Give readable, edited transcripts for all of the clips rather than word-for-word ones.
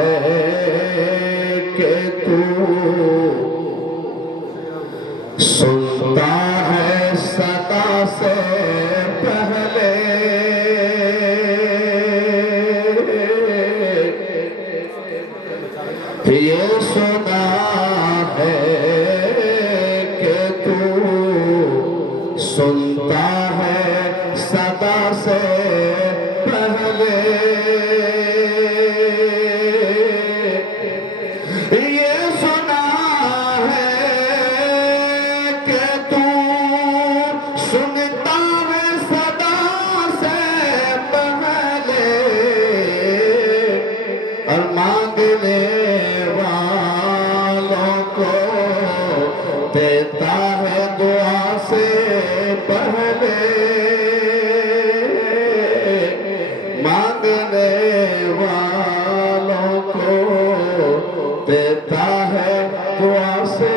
ہے کہ تو سنتا ہے صدا سے پہلے یہ سنا ہے کہ تو سنتا ہے صدا سے پہلے یہ سنا ہے کہ تو سنتا ہے صدا سے پہلے اور مانگنے والوں کو دیتا ہے دعا سے پہلے مانگنے والوں کو دیتا ہے دعا سے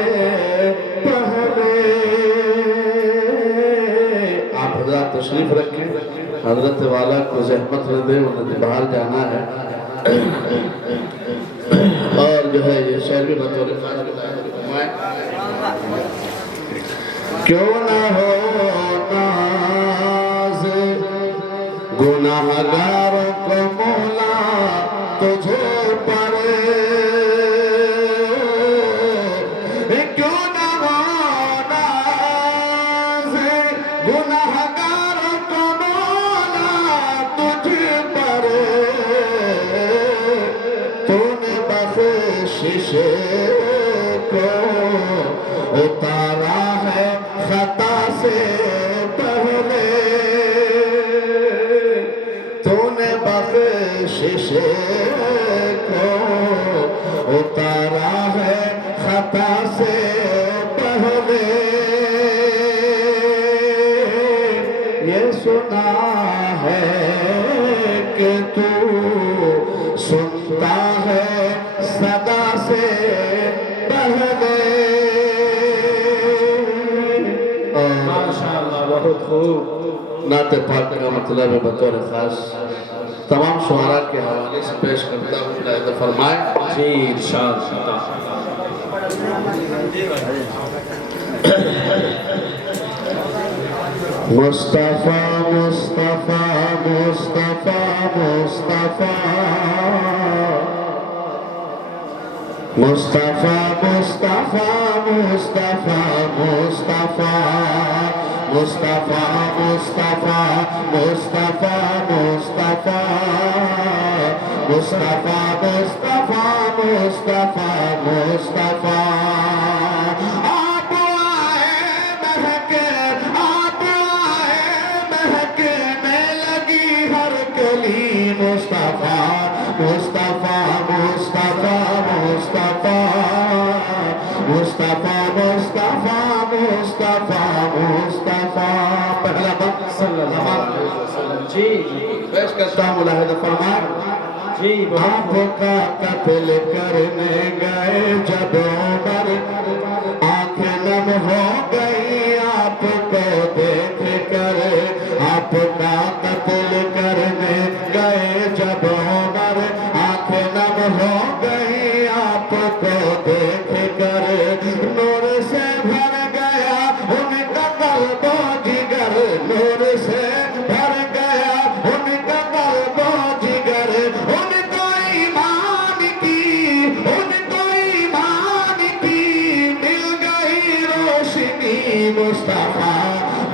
پہلے آپ حضرات تشریف رکھیں حضرت والا کو زحمت نہ دے انہیں باہر جانا ہے اور جو ہے یہ شعر بھی بطور خاص فرمائے کیوں نہ ہو ناز گناہگاروں کو مولا تجھے پر کیوں نہ ہو ناز گناہگاروں کو مولا تجھے پر تو نے بخشش کو اتارا ہے خطا سے پہلے تو نے بخشش کو اتارا ہے خطا سے پہلے یہ سنا ہے کہ تو سنتا ہے صدا سے پہلے ماشاءاللہ بہت خوب نعت پاک کا مطلب ہے بطور خاص تمام شعراء کے حوالے سے پیش کرتا ہوں عنایت فرمائے جی ارشاد عطا مصطفیٰ مصطفیٰ مصطفیٰ مصطفیٰ مصطفیٰ مصطفیٰ مصطفیٰ مصطفیٰ مصطفیٰ مصطفیٰ مصطفیٰ مصطفیٰ مصطفیٰ مصطفیٰ مصطفیٰ مصطفیٰ آپ آئے مہکنے لگی ہر کلی مصطفیٰ مصطفیٰ مصطفیٰ مصطفیٰ مصطفیٰ مصطفیٰ مصطفیٰ مصطفیٰ پہلا بند صلی اللہ علیہ وسلم جی پیش کرتا ہوں ملاحظہ فرمائے جی آپ کا قتل کرنے گئے جب عمر آنکھیں نم ہو گئی آپ کو دیکھ کر آپ کا قتل کرنے گئے جب عمر آنکھیں نم ہو گئی آپ کو دیکھ کر نور سے بھر گیا ان کا قلب و جگر نور سے بھر گیا ان کا قلب و جگر ان کو ایمان کی مل گئی روشنی مصطفیٰ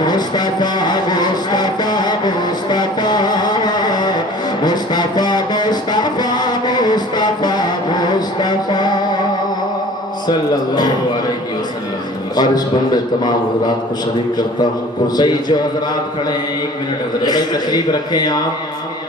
مصطفیٰ مصطفیٰ مصطفیٰ مصطفیٰ مصطفیٰ مصطفیٰ مصطفیٰ صلی اللہ علیہ وسلم اور اس بندے تمام حضرات کو شریک کرتا ہوں بھائی جو حضرات کھڑے ہیں ایک منٹ حضرت بھائی تشریف رکھیں آپ